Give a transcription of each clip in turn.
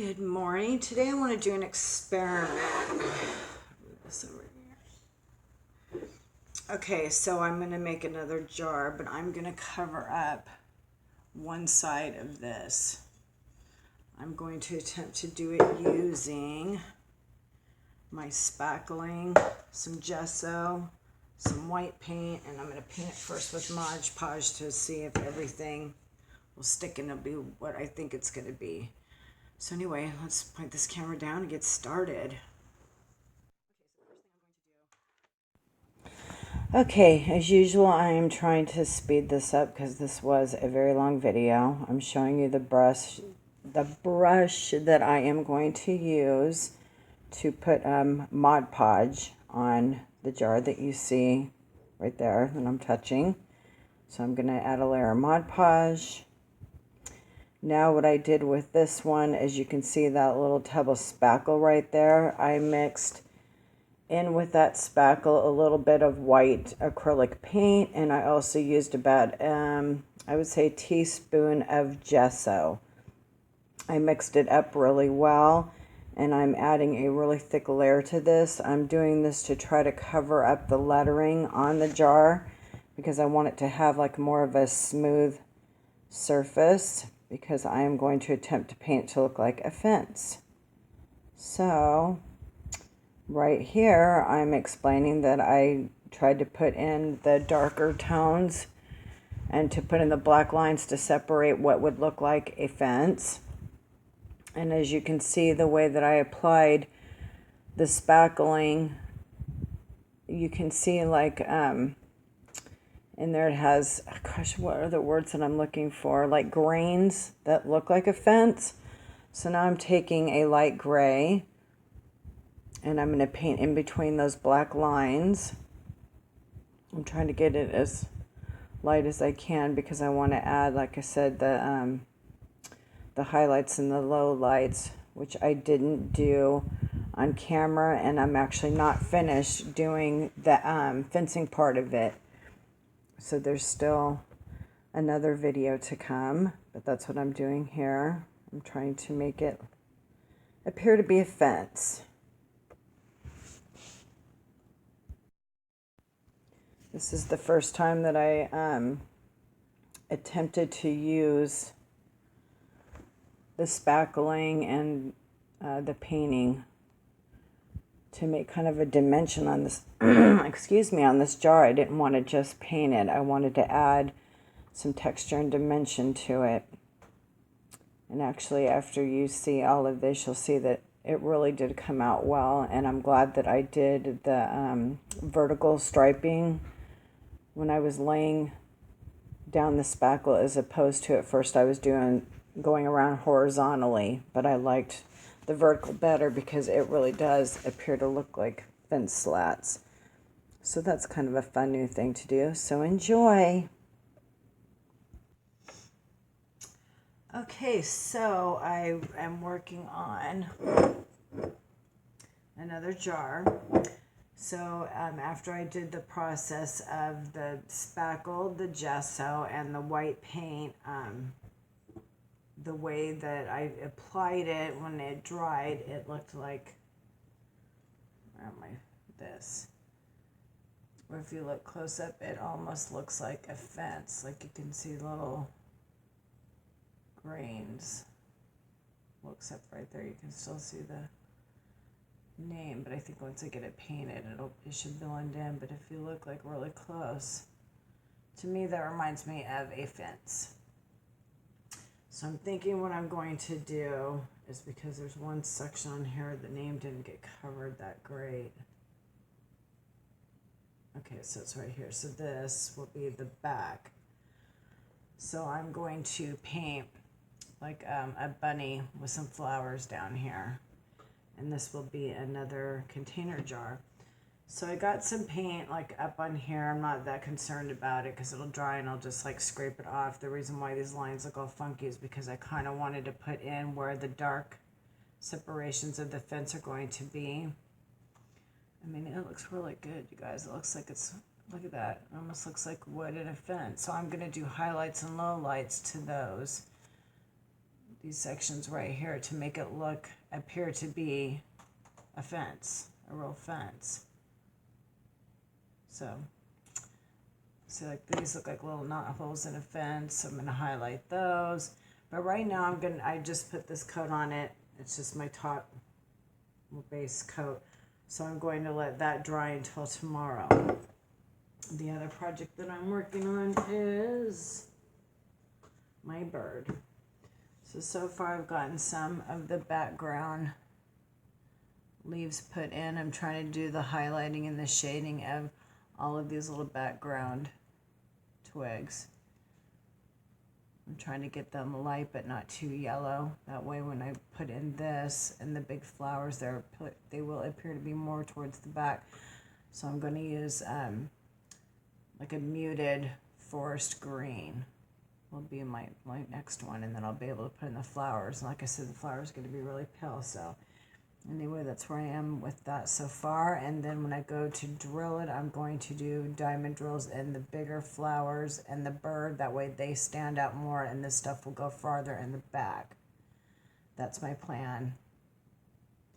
Good morning. Today I want to do an experiment. This over here. Okay, so I'm going to make another jar, but I'm going to cover up one side of this. I'm going to attempt to do it using my spackling, some gesso, some white paint, and I'm going to paint it first with Mod Podge to see if everything will stick and it'll be what I think it's going to be. So anyway, let's point this camera down and get started. Okay, as usual, I am trying to speed this up because this was a very long video. I'm showing you the brush that I am going to use to put Mod Podge on the jar that you see right there that I'm touching. So I'm going to add a layer of Mod Podge. Now what I did with this one, as you can see that little tub of spackle right there, I mixed in with that spackle a little bit of white acrylic paint, and I also used about, I would say, a teaspoon of gesso. I mixed it up really well, and I'm adding a really thick layer to this. I'm doing this to try to cover up the lettering on the jar because I want it to have like more of a smooth surface, because I am going to attempt to paint it to look like a fence. So right here I'm explaining that I tried to put in the darker tones and to put in the black lines to separate what would look like a fence. And as you can see, the way that I applied the spackling, you can see like in there it has, gosh, what are the words that I'm looking for? Like grains that look like a fence. So now I'm taking a light gray and I'm going to paint in between those black lines. I'm trying to get it as light as I can because I want to add, like I said, the highlights and the low lights, which I didn't do on camera, and I'm actually not finished doing the fencing part of it. So there's still another video to come, but that's what I'm doing here. I'm trying to make it appear to be a fence. This is the first time that I attempted to use the spackling and the painting to make kind of a dimension on this excuse me, on this jar. I didn't want to just paint it. I wanted to add some texture and dimension to it. And actually, after you see all of this, you'll see that it really did come out well, and I'm glad that I did the vertical striping when I was laying down the spackle, as opposed to at first I was going around horizontally, but I liked the vertical better because it really does appear to look like fence slats. So that's kind of a fun new thing to do. So enjoy. Okay, so I am working on another jar. So after I did the process of the spackle, the gesso, and the white paint, the way that I applied it when it dried, it looked like, where am I? This. Or if you look close up, it almost looks like a fence. Like you can see little grains. Looks up right there. You can still see the name, but I think once I get it painted, it should blend in. But if you look like really close, to me that reminds me of a fence. So I'm thinking what I'm going to do is, because there's one section on here the name didn't get covered that great. Okay, so it's right here. So this will be the back. So I'm going to paint like a bunny with some flowers down here. And this will be another container jar. So I got some paint like up on here. I'm not that concerned about it because it'll dry and I'll just like scrape it off. The reason why these lines look all funky is because I kind of wanted to put in where the dark separations of the fence are going to be. I mean, it looks really good, you guys. It looks like it's, look at that. It almost looks like wood in a fence. So I'm going to do highlights and lowlights to those. these sections right here to make it appear to be a fence, a real fence. So, see, like these look like little knot holes in a fence. So I'm going to highlight those. But right now I just put this coat on it. It's just my top base coat. So I'm going to let that dry until tomorrow. The other project that I'm working on is my bird. So far I've gotten some of the background leaves put in. I'm trying to do the highlighting and the shading of all of these little background twigs. I'm trying to get them light but not too yellow. That way when I put in this and the big flowers, they will appear to be more towards the back. So I'm going to use like a muted forest green will be my next one, and then I'll be able to put in the flowers. And like I said, the flowers are going to be really pale. So anyway, that's where I am with that so far. And then when I go to drill it, I'm going to do diamond drills in the bigger flowers and the bird. That way they stand out more and this stuff will go farther in the back. That's my plan.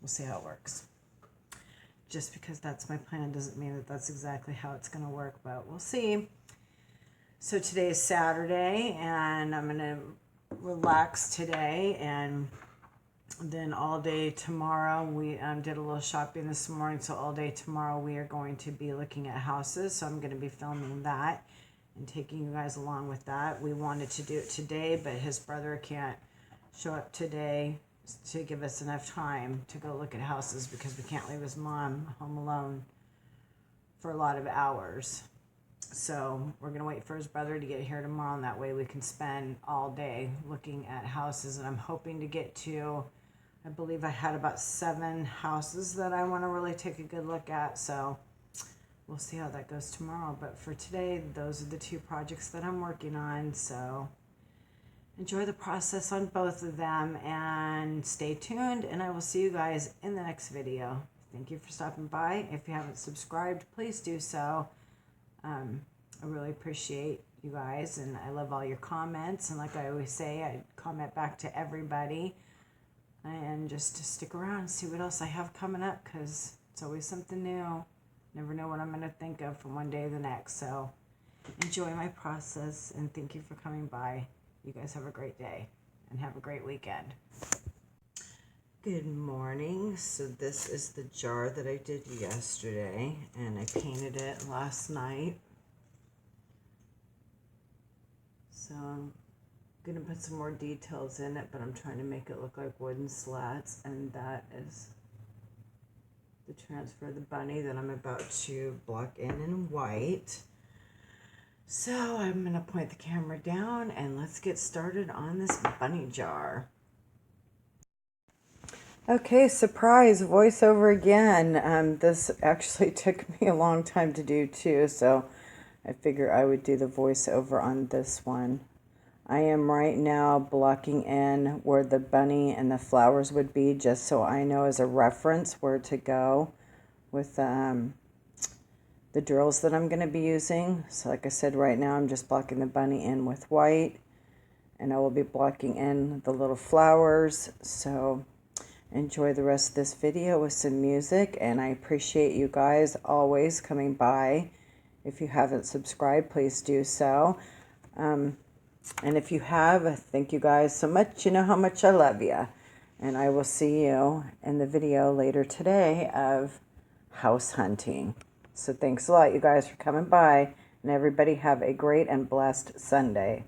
We'll see how it works. Just because that's my plan doesn't mean that that's exactly how it's going to work, but we'll see. So today is Saturday, and I'm going to relax today, and then all day tomorrow, we did a little shopping this morning, so all day tomorrow we are going to be looking at houses, so I'm going to be filming that and taking you guys along with that. We wanted to do it today, but his brother can't show up today to give us enough time to go look at houses because we can't leave his mom home alone for a lot of hours. So we're going to wait for his brother to get here tomorrow, and that way we can spend all day looking at houses. And I'm hoping to get to, I believe I had about 7 houses that I want to really take a good look at. So we'll see how that goes tomorrow. But for today, those are the 2 projects that I'm working on. So enjoy the process on both of them and stay tuned. And I will see you guys in the next video. Thank you for stopping by. If you haven't subscribed, please do so. I really appreciate you guys, and I love all your comments, and like I always say, I comment back to everybody, and just to stick around and see what else I have coming up, because it's always something new. Never know what I'm going to think of from one day to the next. So enjoy my process, and thank you for coming by. You guys have a great day and have a great weekend. Good morning. So this is the jar that I did yesterday, and I painted it last night. So I'm going to put some more details in it, but I'm trying to make it look like wooden slats, and that is the transfer of the bunny that I'm about to block in white. So I'm going to point the camera down, and let's get started on this bunny jar. Okay, surprise, voiceover again. This actually took me a long time to do too, so I figure I would do the voiceover on this one. I am right now blocking in where the bunny and the flowers would be, just so I know as a reference where to go with the drills that I'm going to be using. So like I said, right now I'm just blocking the bunny in with white, and I will be blocking in the little flowers. So enjoy the rest of this video with some music, and I appreciate you guys always coming by. If you haven't subscribed, please do so. And if you have, thank you guys so much. You know how much I love you. And I will see you in the video later today of house hunting. So thanks a lot, you guys, for coming by. And everybody have a great and blessed Sunday.